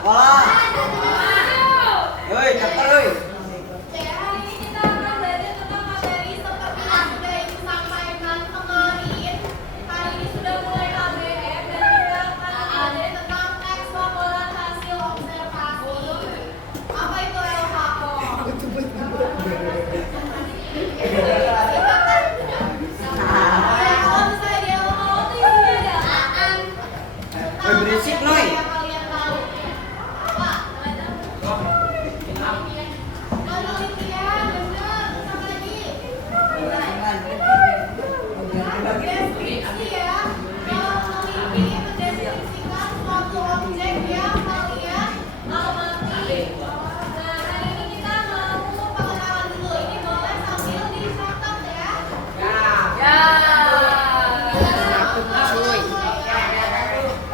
sekolah. Woi, cepat woi. Hari ini kita akan belajar tentang materi seperti yang sudah Ibu sampaikan kemarin. Hari ini sudah mulai KBM dan kita akan belajar tentang teks laporan hasil observasi. Apa itu LHO? Kalau misalnya di LHO itu isinya ada tentang Berisik, apa Noy. yang kalian tahu. Apa? Penelitian, benar, sama lagi. Deskripsi ya. Kalau meneliti mendeskripsikan suatu objek yang kalian amati. Nah, hari ini kita mau pengenalan dulu. Ini boleh sambil dicatat ya. Kalian penting adalah poin-poinnya. Sambil dicatat.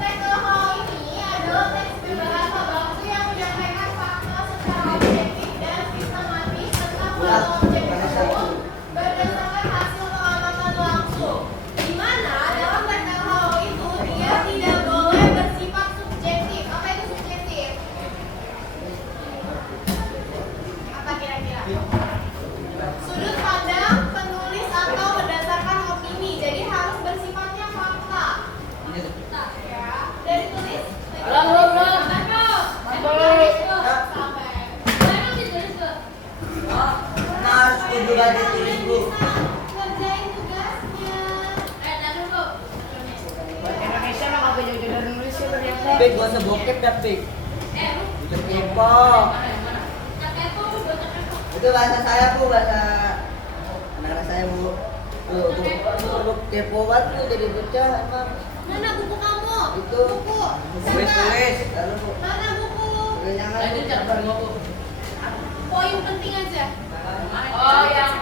Teks LHO ini adalah teks berbahasa baku yang menyampaikan fakta secara objektif dan sistematis tentang suatu objek tersebut berdasarkan hasil pengamatan langsung. Di mana dalam teks LHO itu dia tidak boleh bersifat subjektif. Apa itu subjektif? Apa kira-kira? Sudut pandang penulis atau berdasarkan opini, jadi harus bersifatnya fakta. Ya, dari tulis. Nah, setuju aja tulis bu. Kerjain tugasnya. Indonesia mah nggak beda dari Indonesia ternyata. Pik, gua sebokep dah pik. Itu kepo. Itu bahasa saya bu, bahasa anak saya bu. Tuh, kepo banget tuh jadi bocah emang. Mana buku kamu? Itu. Buku. Tulis. Lalu bu. Mana buku? Jangan bu. Poin penting aja. Oh yang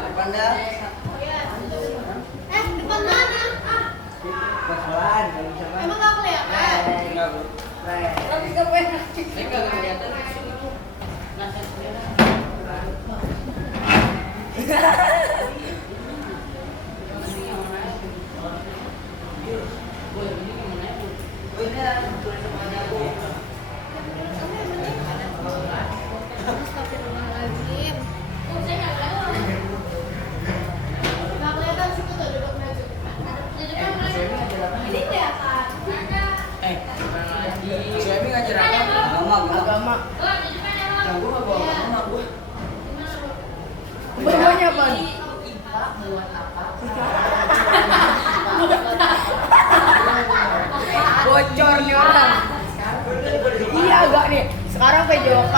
Depan dah. Depan mana? Bakalan, kalau bisa mah. Emang nggak kelihatan? Enggak bu. tapi nggak pernah. Enggak kelihatan. Astagfirullahaladzim. Nggak kelihatan situ tuh duduk maju. Ini kelihatan. Suami ngajar apa? Agama. Yang gua nggak bawa agama gua. Bawanya apa? Bocor nih orang. Iya agak nih. Sekarang PJOK,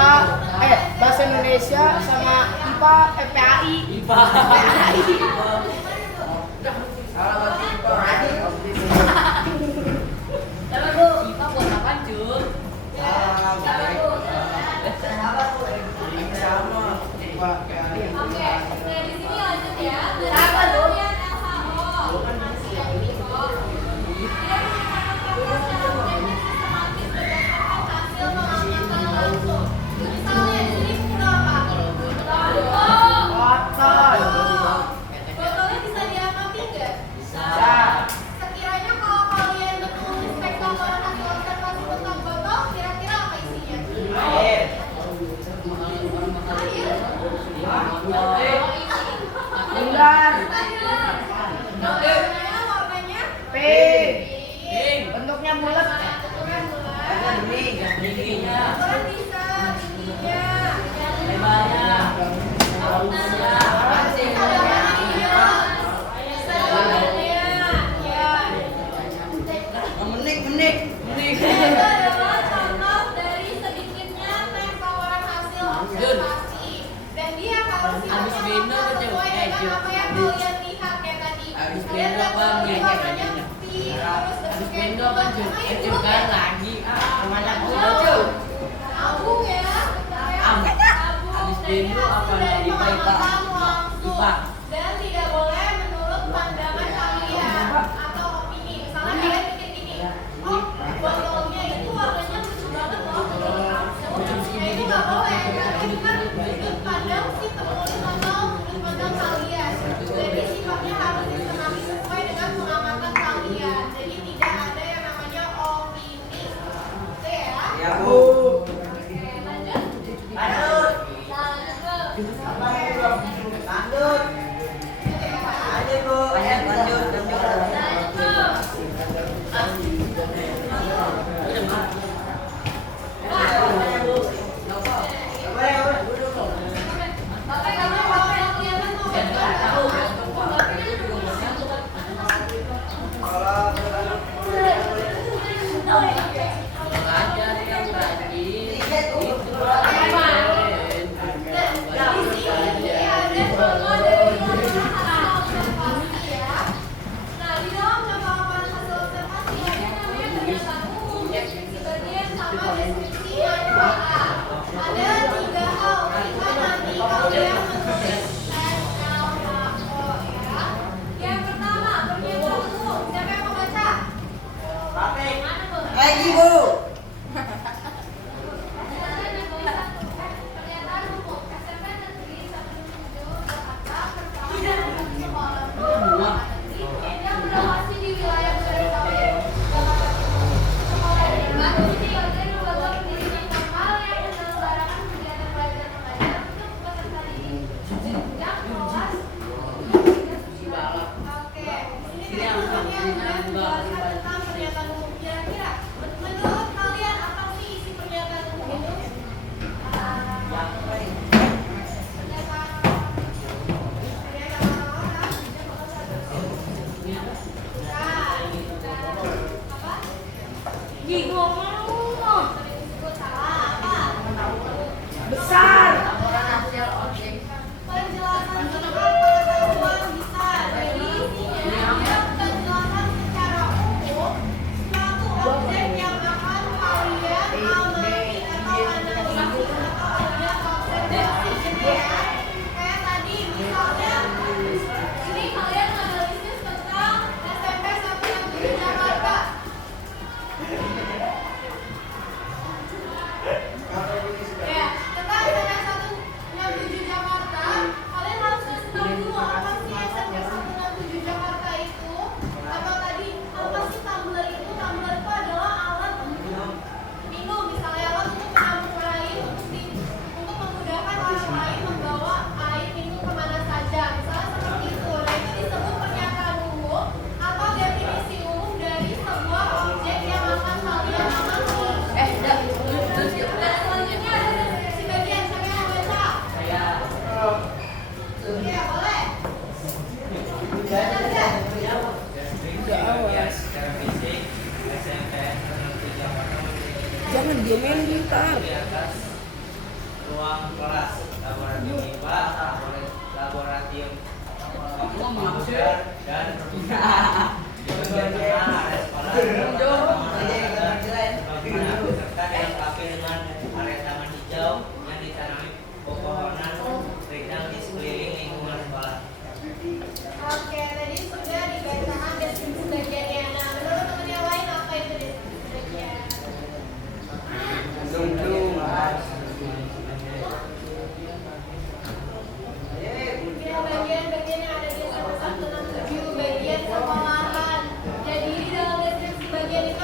bahasa Indonesia sama IPA, PAI. PAI. Oke, dari sini lanjut ya. Penelitian LHO. Dia menyatakan fakta secara objektif sistematis berdasarkan hasil pengamatan langsung. Misalnya di sini buku apa? Botolnya bisa diamati nggak? Sekiranya kalau kalian menulis teks laporan hasil observasi tentang botol, kira-kira apa isinya? Air. Bulan. Warnanya Pink. pink. Bentuknya bulat. Bentuknya bulat. Ininya. Ukuran bisa tingginya. Menik. Itu adalah contoh dari sedikitnya teks laporan hasil observasi. Dan dia harus sifatnya sesuai dengan apa yang kalian lihat kayak tadi. Kalian lihat warnanya pink, terus bentuknya bulat. Abu ya. Dan hasil dari pengamatan langsung. Dan tidak boleh menurut pandangan kalian atau opini. Misalnya kalian bikin gini, oh botolnya itu warnanya Bu. Pernyataan umum SMP Negeri 17 Jakarta bertanggal sekolah negeri yang berlokasi di wilayah Jabodetabek, Jakarta Timur. Sekolah ini sebagai lembaga pendidikan formal yang menyelenggarakan kegiatan belajar mengajar untuk peserta didik sejak kelas. Oke, ini tentunya menjelaskan tentang pernyataan umum. Kira-kira menurut kalian apa sih isi pernyataan umum itu? Besar. Penjelasan tentang pengetahuan bisa dari isinya penjelasan secara umum suatu objek yang akan kalian amati atau analisis atau ada observasi gitu ya. Kayak tadi misalnya ini kalian analisis tentang SMP 117 Jakarta. Ya, tentang SMP 167 Jakarta, kalian harus kasih tahu dulu apa sih SMP 167 Jakarta itu. Atau tadi apa sih tumbler itu? Tumbler itu adalah alat untuk minum, misalnya alat untuk menampung air untuk memudahkan orang lain membawa air minum kemana saja. Misalnya seperti itu. Nah itu disebut pernyataan umum atau definisi umum dari sebuah objek yang akan kalian amati. Dan selanjutnya ada definisi bagian, siapa yang baca? Oke, boleh. Jangan dia main gitar. Ruang kelas, laboratorium IPA, laboratorium komputer dan perpustakaan. Di bagian tengah ada sekolah serta dilengkapi dengan area taman hijau yang ditanami pepohonan rindang di sekeliling lingkungan sekolah. Oke, tadi sudah dibacakan deskripsi bagiannya. Nah, menurut teman yang lain apa itu deskripsi bagian? Mungkin bagian-bagian yang ada di SMP 167 bagian sekolahan. Jadi di dalam deskripsi bagian itu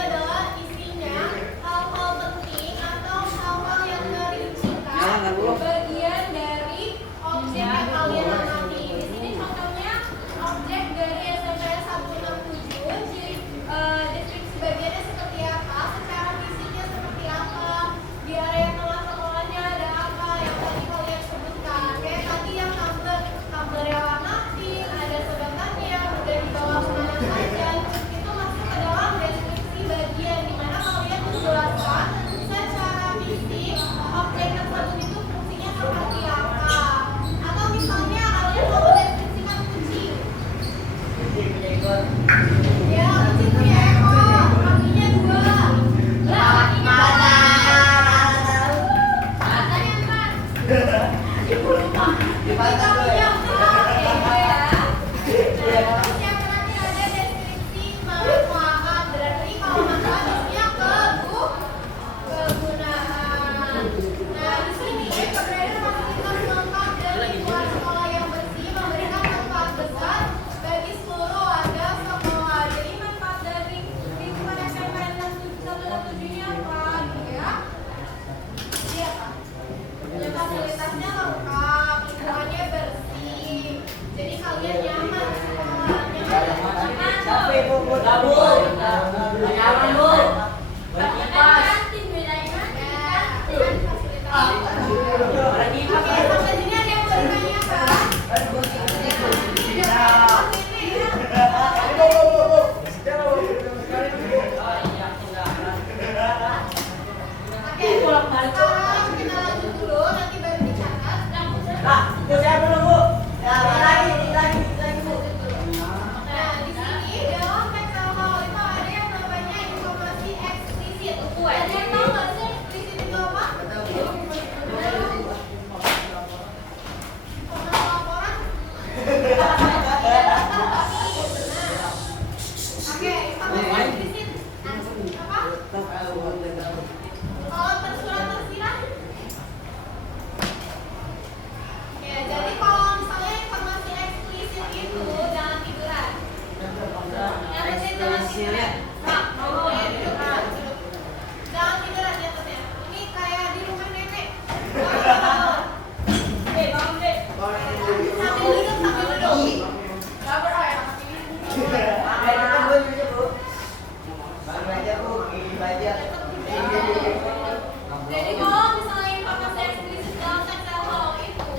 Jadi kalau misalnya informasi eksplisit dalam teks LHO itu,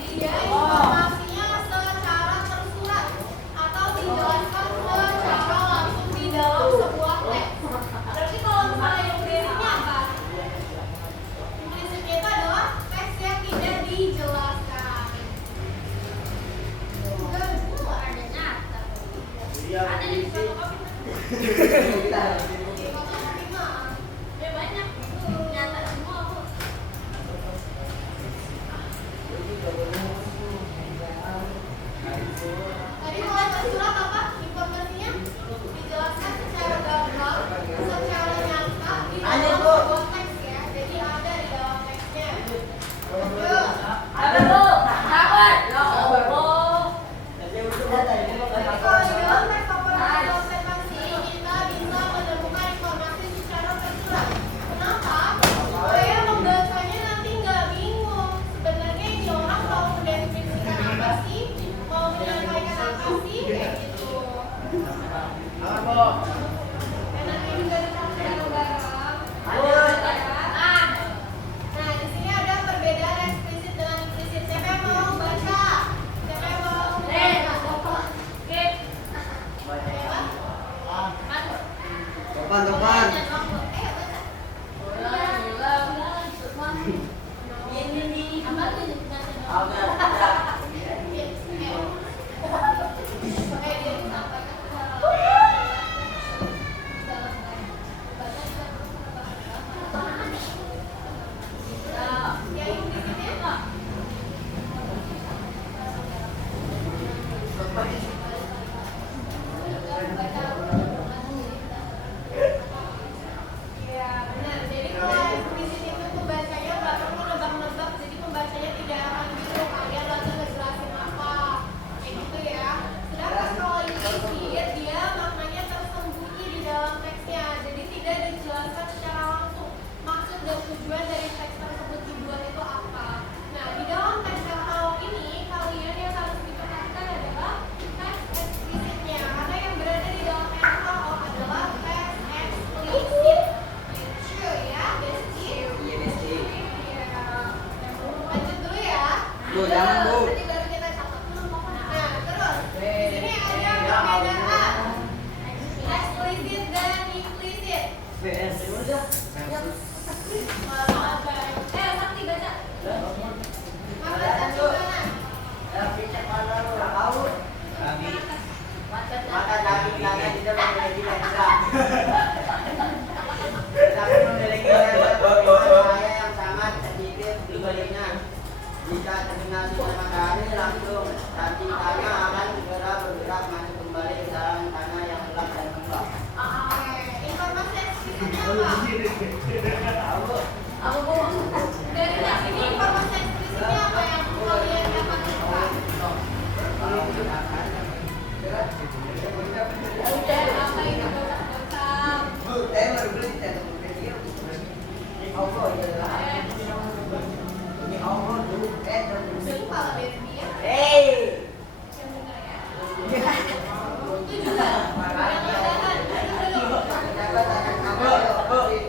dia informasinya secara tersurat atau dijelaskan secara langsung di dalam sebuah teks. Berarti kalau misalnya yang basicnya apa? Prinsipnya itu adalah teks yang tidak dijelaskan. Ada nyata. Ada di fotokopi. Di fotokopi mah. Ya banyak itu nyata semua kok. Tadi kalau tersurat apa informasinya dijelaskan secara gamblang, secara nyata di dalam sebuah teks ya. Jadi ada di dalam teksnya. Lanjut. Ada Bu. Sabar. Ya Allah. Jadi kalau di dalam teks laporan observasi kita bisa menemukan informasi secara tersurat. Kenapa? Supaya membacanya nanti nggak bingung. Sebenarnya ini orang mau mendeskripsikan apa sih? Mau menyampaikan apa sih? Kayak gitu. Enaknya juga ditulis bareng-bareng. Nah, di sini ada perbedaan eksplisit dengan implisit. Siapa yang mau baca? Siapa yang mau baca? Skip. Topan. Ini nih. Apa tuh? Iya, benar. Jadi kalau eksplisit itu pembacanya nggak perlu nebak-nebak, jadi pembacanya tidak akan bingung kalian lagi ngejelasin apa, kayak gitu ya. Sedangkan kalau implisit dia maknanya tersembunyi di dalam teksnya, jadi tidak dijelaskan secara langsung maksud dan tujuan dari teks tersebut dibuat itu apa. Nah, di dalam teks LHO ini kalian yang harus diperhatikan adalah teks eksplisitnya, karena yang berada di dalam LHO adalah teks eksplisit. Gitu ya, Besti. Iya, Besti. Iya. Lanjut dulu ya. Bu, jangan, Bu. Nanti baru kita catat. Nah, terus di sini ada perbedaan eksplisit dan implisit. Sakti baca. Apa Sakti mana? Kami Maka daging tangan tidak memiliki lensa. Tetapi memiliki lensa cahaya yang sangat sedikit dibaliknya. Jika terkena sinar matahari langsung, cacing tanah akan segera bergerak masuk kembali ke dalam tanah yang gelap dan lembab. Oke, informasi eksplisitnya apa? Apa Bu? Dari teks ini informasi eksplisitnya apa yang kalian dapat lupa? Udah apa itu gosap-gosap? Bu, saya baru beli saya video. Ini Allah ya. Ini Allah dulu. Ini kepala Besti ya? Hey. Yang benar ya? Itu juga. Yang keadaan. Dulu.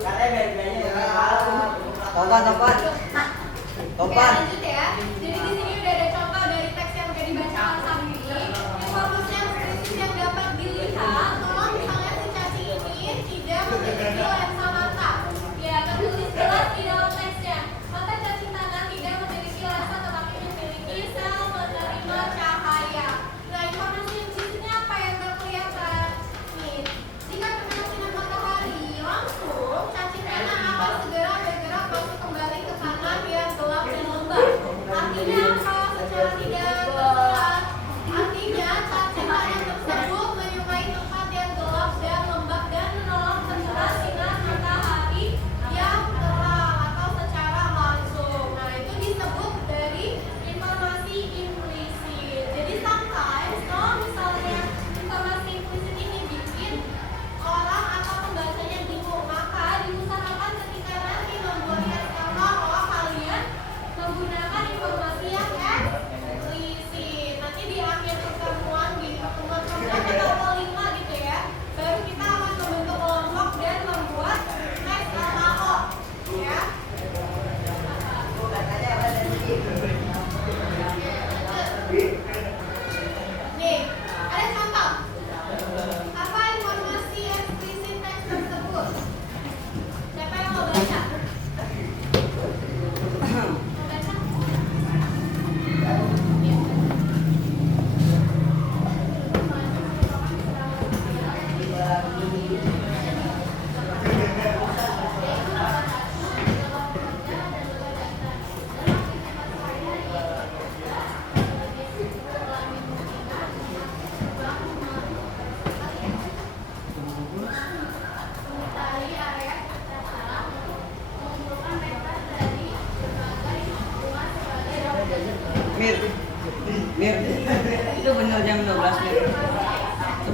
Katanya biar-biarnya Topan. Oke, lanjut ya. Jadi di sini udah ada contoh dari teks yang udah dibacakan Sakti. Informasi yang eksplisit yang dapat dilihat kalau misalnya si cacing ini tidak memiliki lensa mata. Ya, tertulis jelas di dalam teksnya. Maka cacing tanah tidak memiliki lensa tetapi memiliki sel penerima cahaya. Nah, informasi implisitnya apa yang terkelihatan? Nih, jika terkena sinar matahari langsung, cacing tanah akan segera bergerak masuk kembali ke tanah yang gelap dan lembab. Artinya apa? Secara tidak tersurat. Artinya cacing tanah tersebut menyukai tempat yang gelap dan lembab dan menolak terkena sinar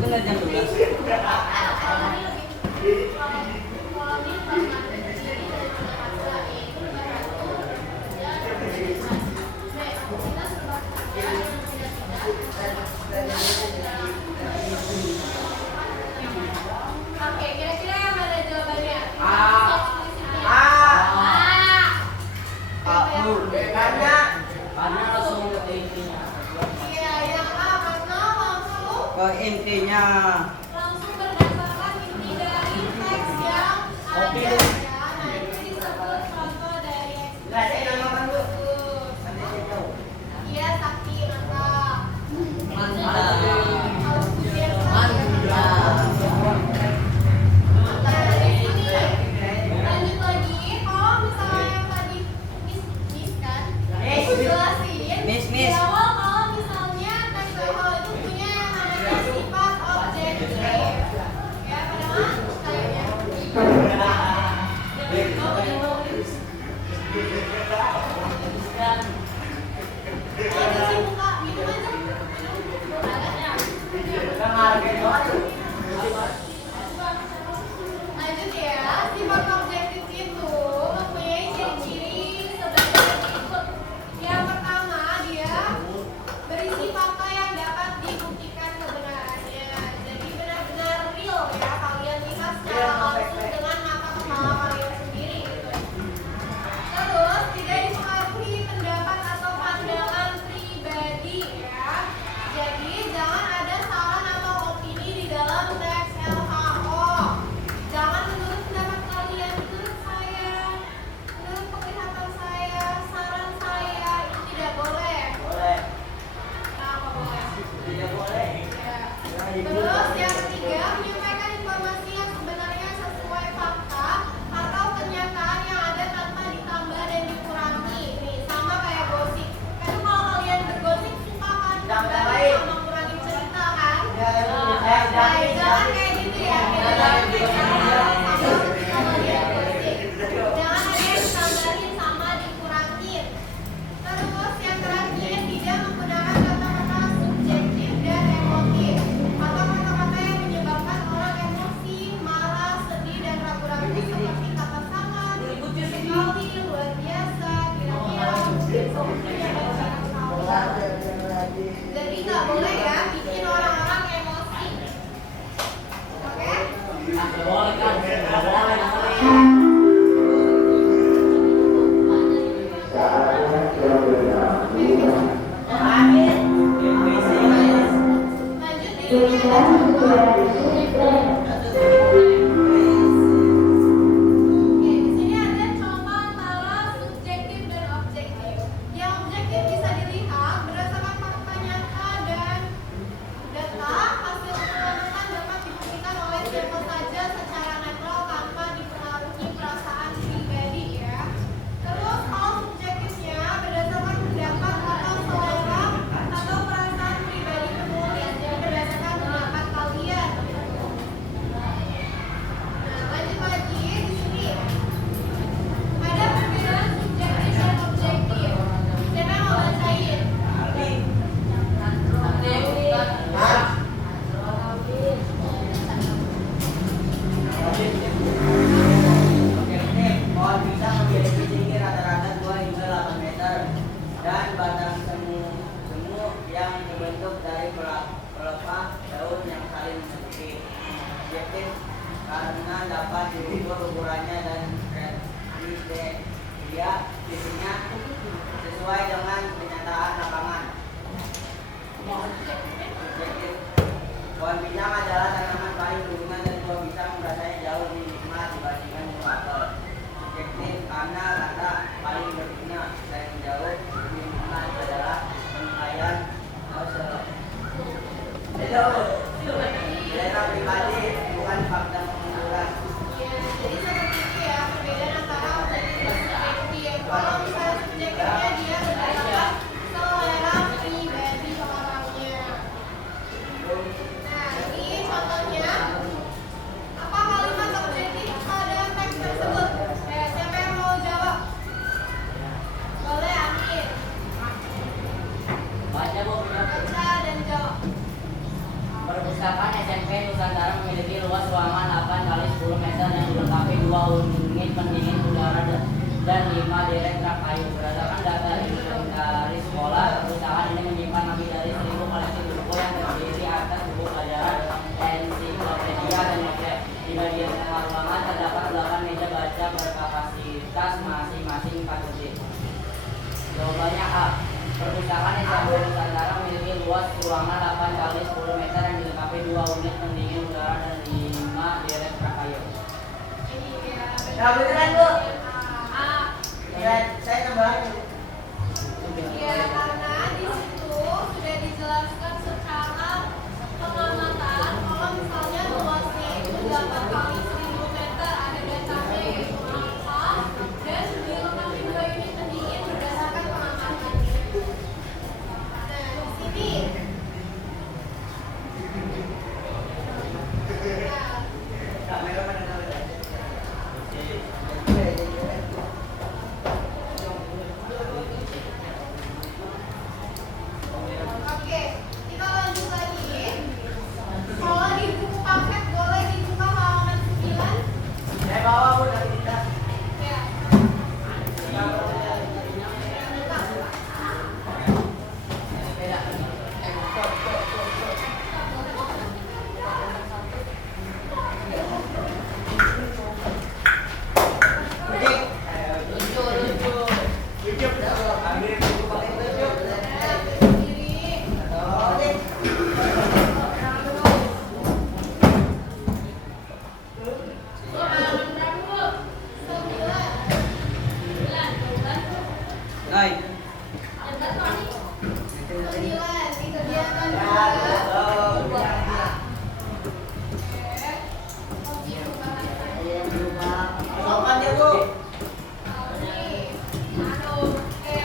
benar jam 12. Oke, kira-kira yang mana jawabannya? Karena langsung ke intinya. Iya, yang A karena langsung Ke intinya. berdasarkan inti dari teks yang ada ya. Nah, itu disebut contoh dari Nggak ada yang namakan Bu. tersebut. Nanti saya jauh. Iya, sakti mantap. Mantap. Kalau ujian Mantap. Nah, di sini lanjut lagi. Kalau misalnya yang tadi miss kan, aku jelasin Miss. di awal kalau misalnya teks WH itu punya yang namanya sifat objektif. Ya, padahal kayaknya. Ada sih muka, minum aja. Udah ngargain banget tuh. Lanjut ya, sifat objektif itu mempunyai ciri-ciri sebagai berikut. Yang pertama, dia berisi fakta yang dapat dibuktikan kebenarannya. Jadi benar-benar real ya, kalian lihat secara langsung dengan mata kepala kalian sendiri gitu. Terus tidak dipengaruhi pendapat atau pandangan pribadi ya. Jadi jangan ada saran atau opini di dalam teks LHO. Jangan menurut pendapat kalian, menurut saya, menurut penglihatan saya, saran saya, itu tidak boleh. Boleh. Kenapa boleh? Tidak boleh. Ya. Terus yang ketiga, menyampaikan informasi yang sebenarnya sesuai fakta atau kenyataan yang ada tanpa ditambah dan dikurangi. Nih, sama kayak gosip. Kan kalau kalian bergosip suka kan tambahin sama kurangin cerita kan? Nah, jangan kayak gitu ya. Jangan ada yang ditambahin sama dikurangin. Terus yang terakhir, tidak menggunakan kata-kata subjektif dan emotif atau kata-kata yang menyebabkan orang emosi, marah, sedih, dan ragu-ragu seperti kata sangat, sekali, luar biasa, kira-kira, mungkin semuanya, dan sangat salah. Jadi nggak boleh ya bikin orang-orang emosi. Oke? Boleh kan? Boleh. Amin. Lanjut di sini ada contoh. Oke, di sini ada contoh antara subjektif dan objektif. Yang objektif bisa dilihat berdasarkan fakta nyata dan data. Hasil pengamatan dapat dibuktikan oleh siapa saja secara netral tanpa dipengaruhi perasaan pribadi ya. Terus kalau subjektifnya berdasarkan pendapat atau selera atau perasaan pribadi penulis, jadi berdasarkan pendapat kalian. Nah, lanjut lagi di sini. Ada perbedaan subjektif dan objektif. Siapa yang mau bacain? Pohon pisang memiliki tinggi rata-rata 2 hingga 8 meter dan batang semu yang terbentuk dari pelepah daun yang saling menutupi. Objektif karena dapat diukur ukurannya dan kriteria fisiknya sesuai dengan kenyataan lapangan. Objektif pohon pisang adalah tanaman paling berhubungan dan buah pisang rasanya jauh lebih nikmat dibandingkan buah apel. Objektif karena kata paling berguna dan jauh lebih nikmat adalah penilaian selera pribadi bukan fakta pengumuran. Ya, jadi seperti itu ya perbedaan antara objektif dan subjektif. Kalau misalnya subjektifnya dia berdasarkan selera pribadi orangnya. Nah, ini contohnya unit pendingin udara dan 5 derek rak kayu. Berdasarkan data dari sekolah, perusahaan ini menyimpan lebih dari 1000 koleksi buku yang terdiri atas buku pelajaran, ensiklopedia, dan novel. Di bagian tengah ruangan terdapat 8 meja baca berkapasitas masing-masing 4 kursi. Jawabannya A. Perpustakaan Islam Nusantara memiliki luas ruangan 8 kali 10 meter yang dilengkapi 2 unit pendingin udara dan 5 derek rak kayu. Nah, beneran Bu. A. Saya tambahan. Ya, karena di situ sudah dijelaskan secara pengamatan kalau misalnya luasnya itu 8 kali 1000 meter, ada datanya yaitu apa, dan dilengkapi 2 unit pendingin berdasarkan pengamatannya. Nah, di sini nah, Kamera mana kamera? oke, kita lanjut lagi. Kalau di buku paket boleh dibuka halaman 9. Saya bawa Bu dari kita. Ya.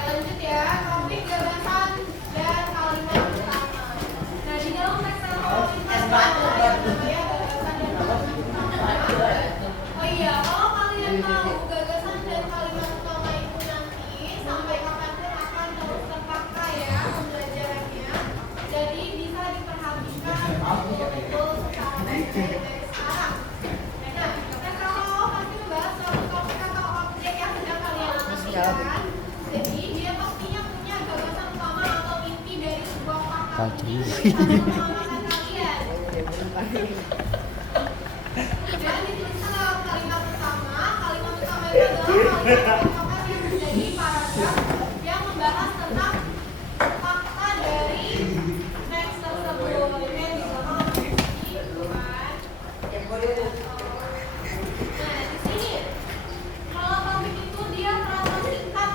Lanjut ya, topik gagasan dan kalimat utama. Nah, di dalam teks oh iya, kalau kalian mau gagasan dan kalimat utama itu nanti sampai kapanpun akan terus terpakai ya pembelajarannya. Jadi bisa diperhatikan betul-betul secara baik-baik dari sekarang. Nah, kalau pasti membahas suatu topik atau objek yang sedang kalian amatikan. Jadi dia pastinya punya gagasan utama atau inti dari sebuah fakta pengamatan kalian. Dan dituliskan dalam kalimat utama. Kalimat utama itu adalah kalimat pokok yang menjadi paragraf yang membahas tentang fakta dari teks tersebut. Ini yang di belakang gitu kan. Nah, di sini kalau topik itu dia frasa singkat,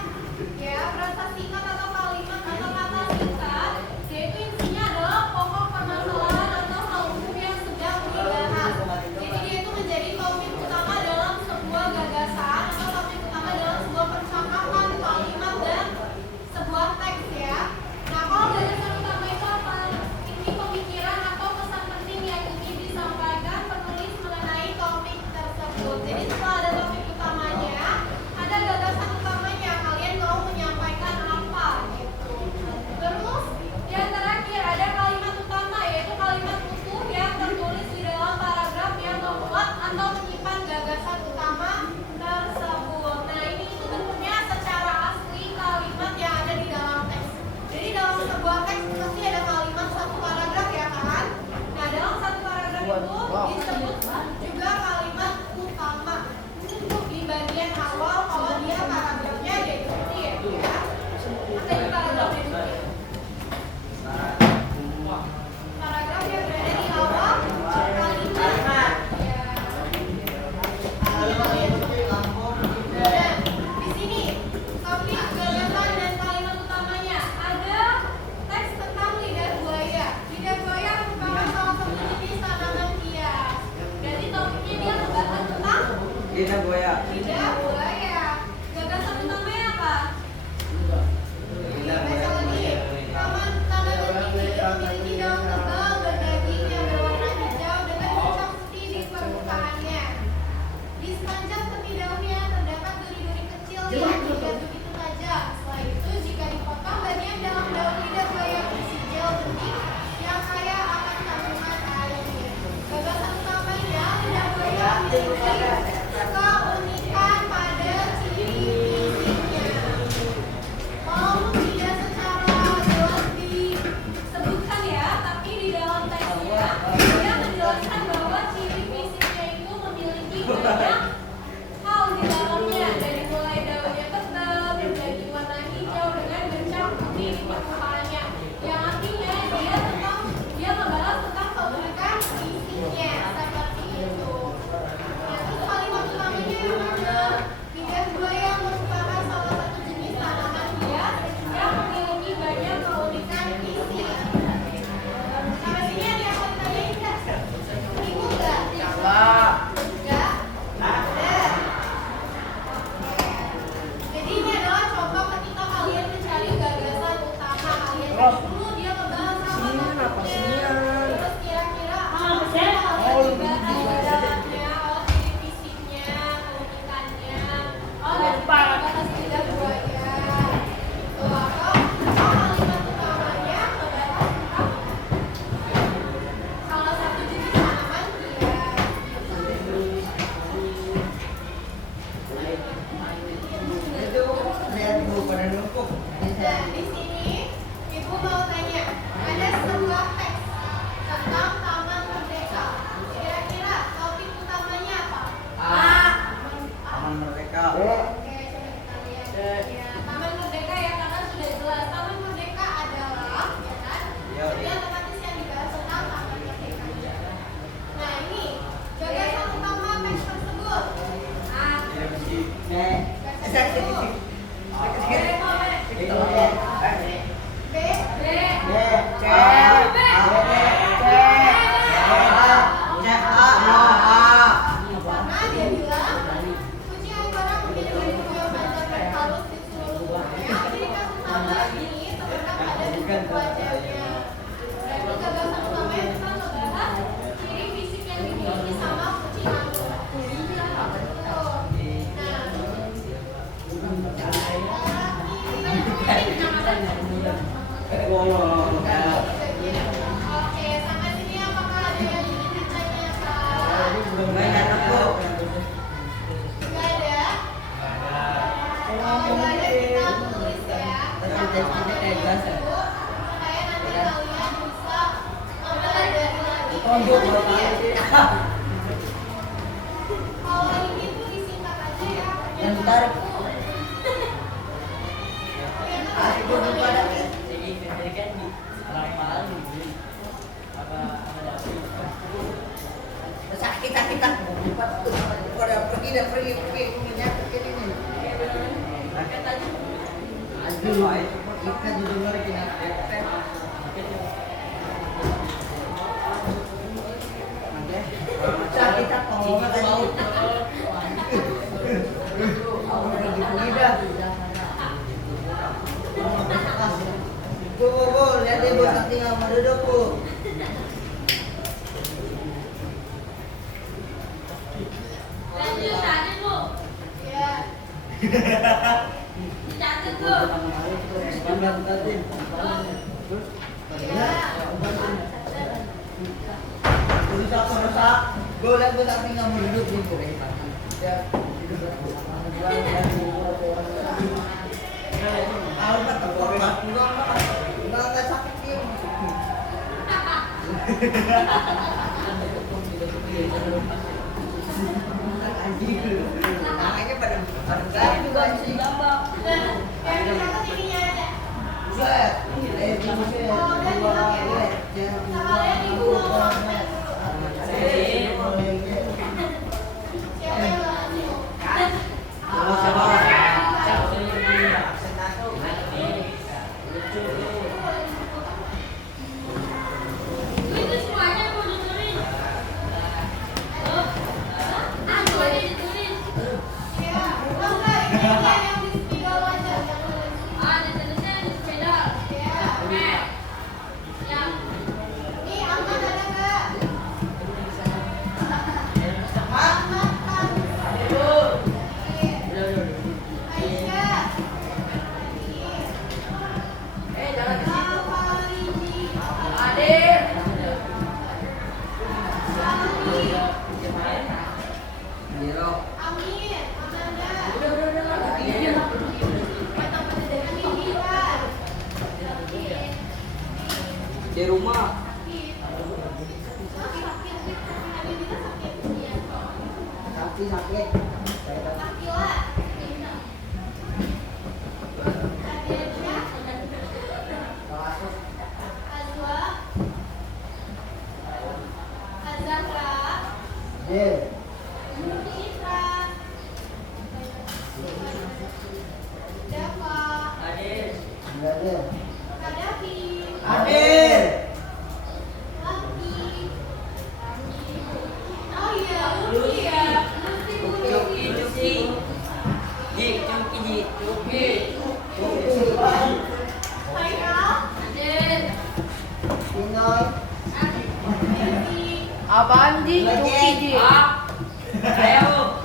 ya frasa singkat atau kalimat atau kata singkat, yaitu intinya adalah pokok permasalahan atau hal umum yang sedang dibahas. Jadi dia itu menjadi topik utama dalam sebuah gagasan atau topik utama dalam sebuah percakapan, kalimat dan sebuah teks ya. Nah, kalau gagasan utama itu apa? Inti pemikiran atau pesan penting yang ingin disampaikan penulis mengenai topik tersebut. Jadi setelah ada topik utamanya, ada gagasan utamanya. Kalian mau menyampaikan apa gitu. Terus yang terakhir ada kalimat utama, yaitu kalimat utuh yang tertulis di dalam paragraf yang memuat atau menyimpan gagasan utama tersebut. Nah, ini itu bentuknya secara asli kalimat yang ada di dalam teks. Jadi dalam sebuah teks pasti ada kalimat satu paragraf ya kan? Nah, dalam satu paragraf itu disebut juga kalimat utama. Untuk di bagian awal kalau dia paragrafnya ya seperti ya. Ada di paragraf itu. Paragraf yang berada di awal kalimat. Ya. Nah, di sini topik gagasan dan kalimat utamanya ada teks tentang lidah buaya. Lidah buaya merupakan salah satu jenis tanaman hias. Jadi topiknya dia membahas tentang Lidah buaya. lidah buaya. Gagasan utamanya apa? Lidah Baca lagi. Tanaman ini memiliki daun tebal berdaging yang berwarna hijau dengan puncak putih di permukaannya. Di sepanjang tepi daunnya terdapat duri-duri kecil yang tidak begitu tajam. Selain itu, jika dipotong, bagian dalam daun lidah buaya berisi gel bening yang kaya akan kandungan air. Gagasan utamanya, lidah buaya memiliki keunikan Ya. Oke, coba kita lihat. Ya, Taman Merdeka ya, karena sudah jelas. Taman Merdeka adalah, ya kan? Iya, Jadi iya. otomatis yang dibahas tentang Taman Merdeka. Nah, ini gagasan utama teks tersebut. A. B. Karena dia bilang kunci angkara memiliki pembahasan yang halus di seluruh dunia. Jadi kasus tambah ini terletak pada sistem wajahnya. Berarti gagasan utamanya kita membahas ciri fisik yang dimiliki sama kunci angkara. Oke, sampai sini apakah ada yang ingin ditanyakan? Nggak ada? Kalau nggak ada kita tulis ya. Supaya nanti kalian bisa mempelajari lagi. Kalau ini tuh disingkat aja ya. Yang ditarik. Asik gue lupa dah. Jadi kan di malam apa Sakit. Pergi menyakit ini. Aduh, kita judul lagi sakit kalau nggak Bu, lihat deh bos nanti nggak mau duduk bu. Lanjut, catat Bu. Ya. Catat Bu. Ya. Rusak. Gue lihat bos nanti nggak mau duduk di bu. Albat nggak sakit dia. Tangannya pada garing juga sih. Yang dicatat ininya aja. Buset. Sekalian ibu mau siapa yang langsung? Itu semuanya mau ditulis. Aku ada ditulis. Ya. Oh enggak, ini yang di spidol aja. Ada tulisnya di sepeda. Ya. Oke. Ya. Nih, Ahmad ada nggak? Ahmad kan. Aisyah. Adik. Jero. Amin. Amanda. Iya. Di rumah. Sakit. Jel. Adil. Oh iya, Lucy ya. Haikal. Pinoy. Apaan Ji? Cuki, Ji. Ayo.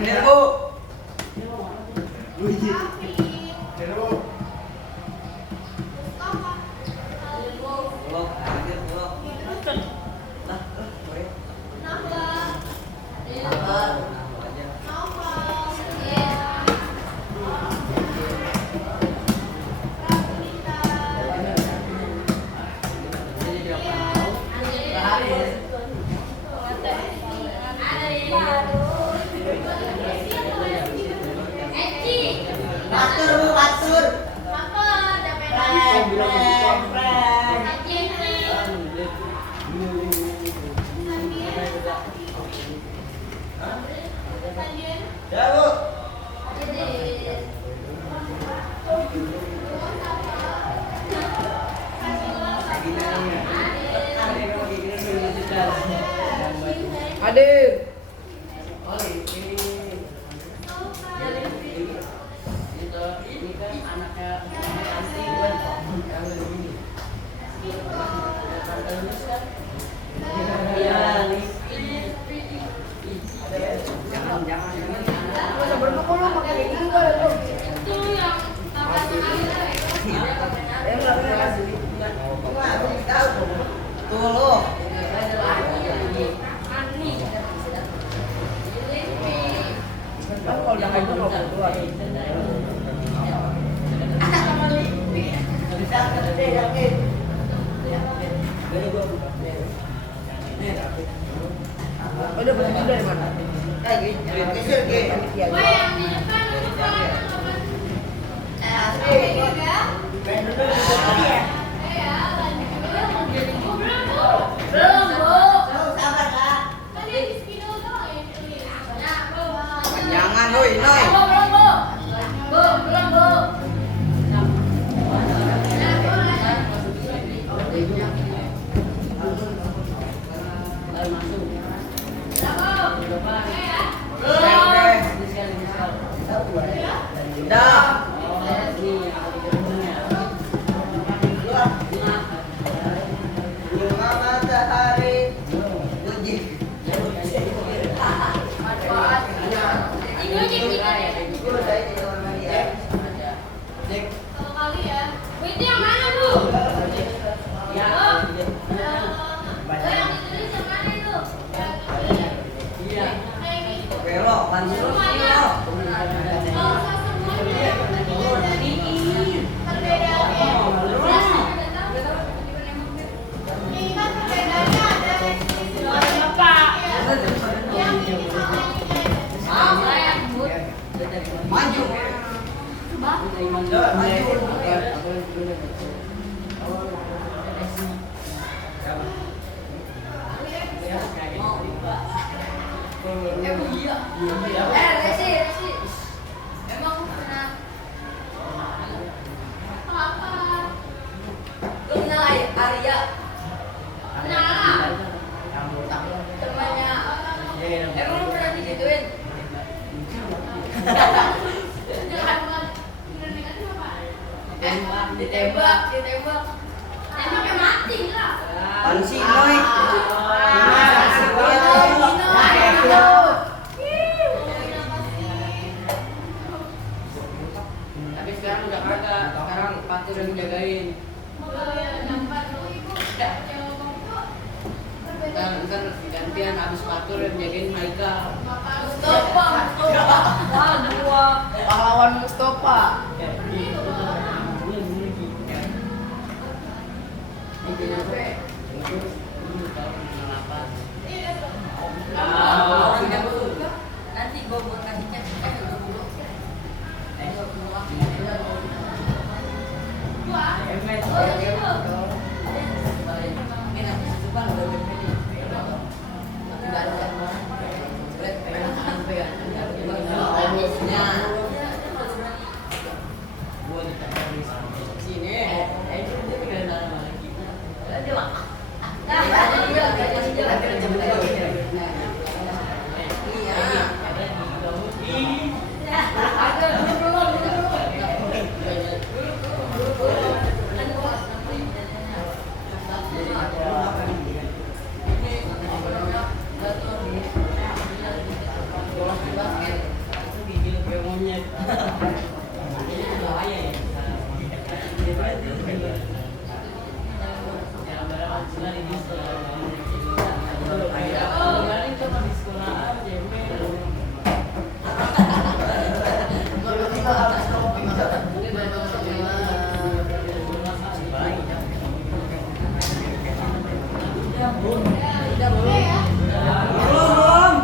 Bener bu. Ada yang baru. Pastur bu, pastur. Apa? Capek Prank, lagi. prank, prank. Ya bu. Hadir. Ini kan anaknya Nanti kan kalau ini iya jangan Masa berapa lu pakai kayak gitu kan lu? Itu yang Tuh lu. Kan kalau udah kayak gitu nggak perlu keluar. Oh, udah berarti dari mana? Kayak gitu. Geser ke. Wah, yang di depan lu depan. Oke juga. Main dulu tadi ya. Ya, lanjut. Belum, Bu. Belum, Bu. Sabar kak. Tadi di spidol doang yang ditulis. Nah, belum. Jangan doi, noi. Belum, Bu. Bu, belum, Bu. baru masuk Udah. Bunga matahari. Uji. Udah ini orang dia. Kalau kali ya. Bu, itu yang mana, Bu? ya Yang ditulis yang mana itu? iya Kayak gitu. Belok, lanjut. Semuanya. Oh, semuanya. Perbedaannya. Ini kan perbedaannya ada teks di sini. Yang ini sama ini. Maju. Resi. Emang lu pernah Apa? lu kenal Arya? Nah, Temannya. Emang lu pernah digituin? jangan bener negatif apa? Ditembak. Tembaknya mati lah. Pan si noi. tapi sekarang udah kagak sekarang Fatur yang jagain ntar gantian abis Fatur yang jagain Haikal Mustafa. Wah, gua pahlawan Mustafa. Nanti gua buat kasih cek dulu.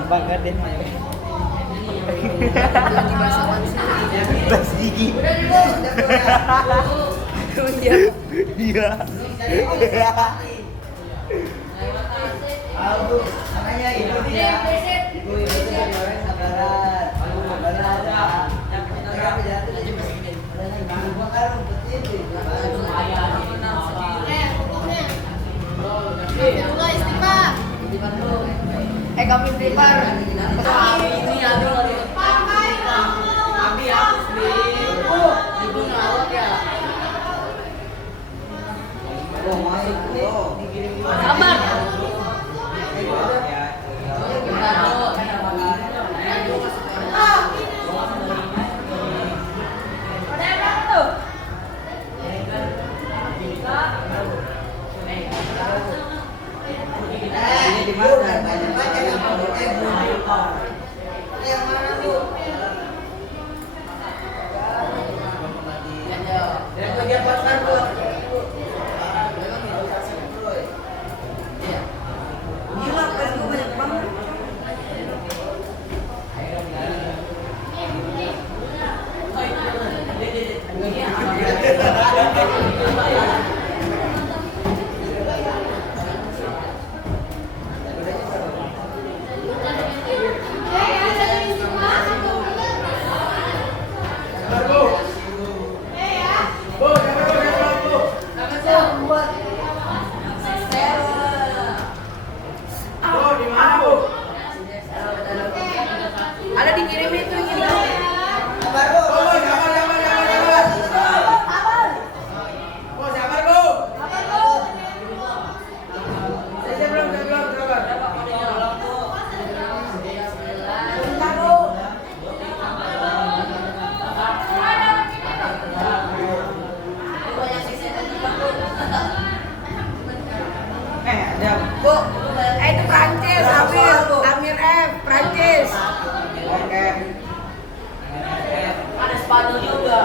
Bang Garden. Lagi bahasa Bas gigi. Iya. Aku makanya ibu dia. Ibu itu jadi orang sabaran. Sabaran. Yang kita jatuh aja masih gede. Padahal gua kan rumput ini. Pokoknya. Dulu istighfar. Kami istighfar. Ini ada lagi. Pakai Abi hapus ibu ngelawak ya. Oh, masuk tuh. Sabar. Ini di mana? Banyak-banyak yang mau Bu. Yang mana, Bu? Yang bagian pasar, Bu. Gila, kan gua banyak banget. Ada dikirimin itu ini. Sabar, Bu. Bu, itu Prancis, Amir F, Prancis. Oke. Ada Spanyol juga.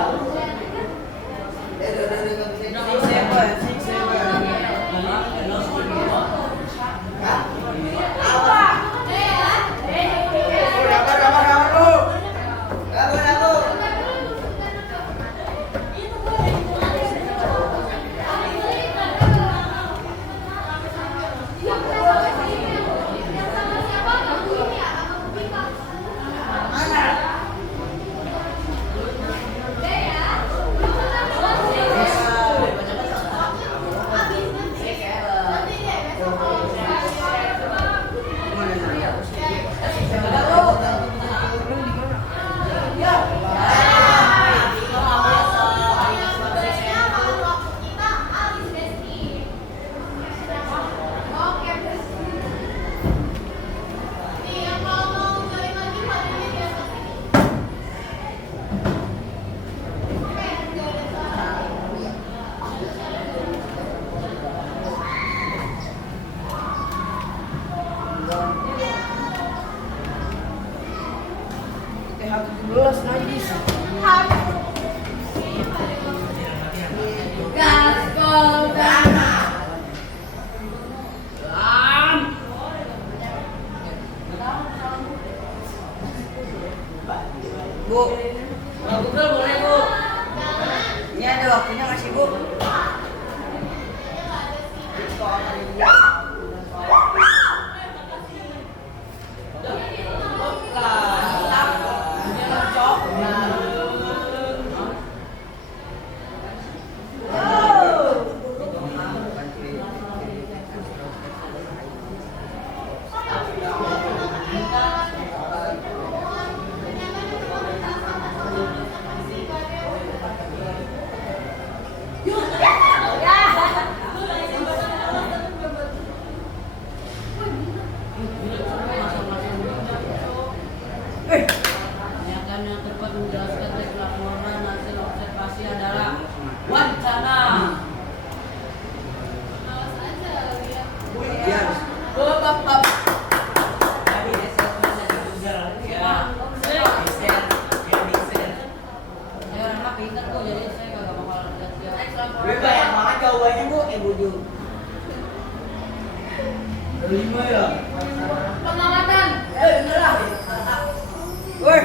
Lulus najis. Gaspol Dana. Bu, Google boleh bu. ini ada waktunya nggak sih, Bu? Pernyataan yang tepat menjelaskan teks laporan hasil observasi adalah wacana. Bapak. Tadi assessment dari Google ya. Bisa. Saya orangnya pintar kok, jadi saya kagak bakal lihat dia. Gue banyak banget jawabannya, Bu. Buju. 5 ya? Pengamatan. Denger lah. Woi.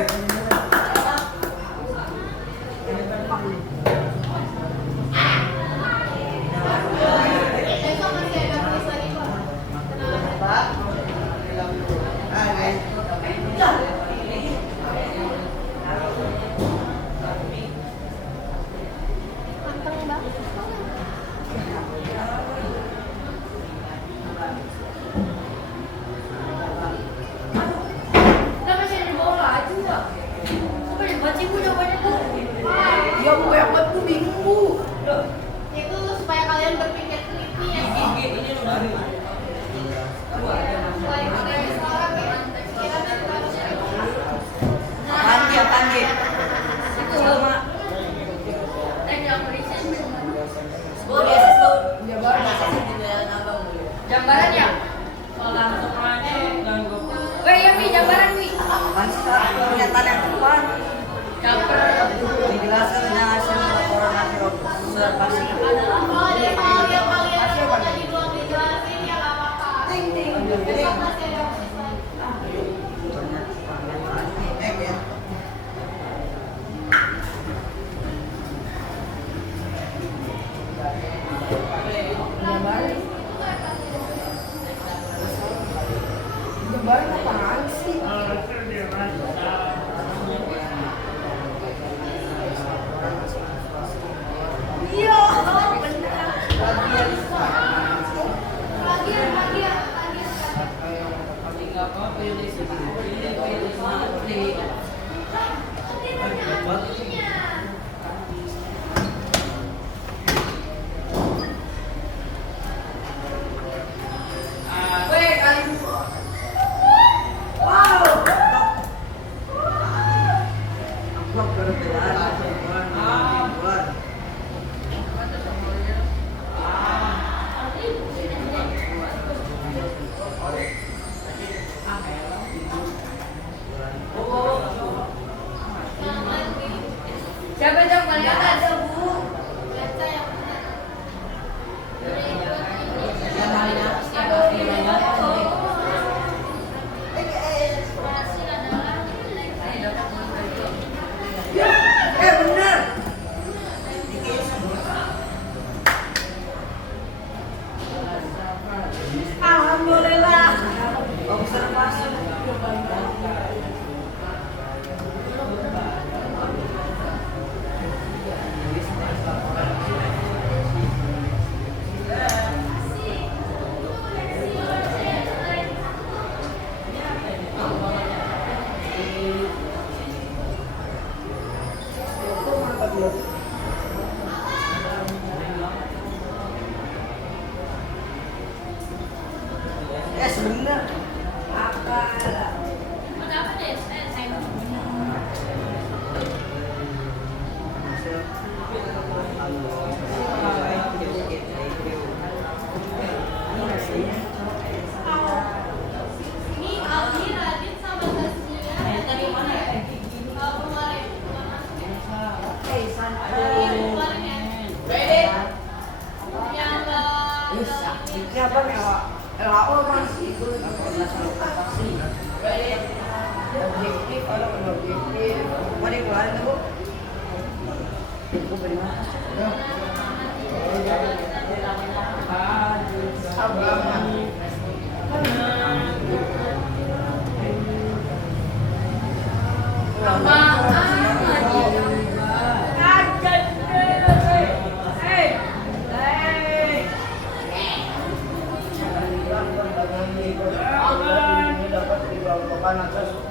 Ya sebenarnya apa? Ada apa deh? Saya ini Aldi, Radit, sama Tasnia. Tadi mana ya? Kemarin. Iya, kemarin ya. Yang Siapa nih LHO masih itu objektif kalau objektif mana yang kemarin tuh Bu beri mana dapat dilakukan atas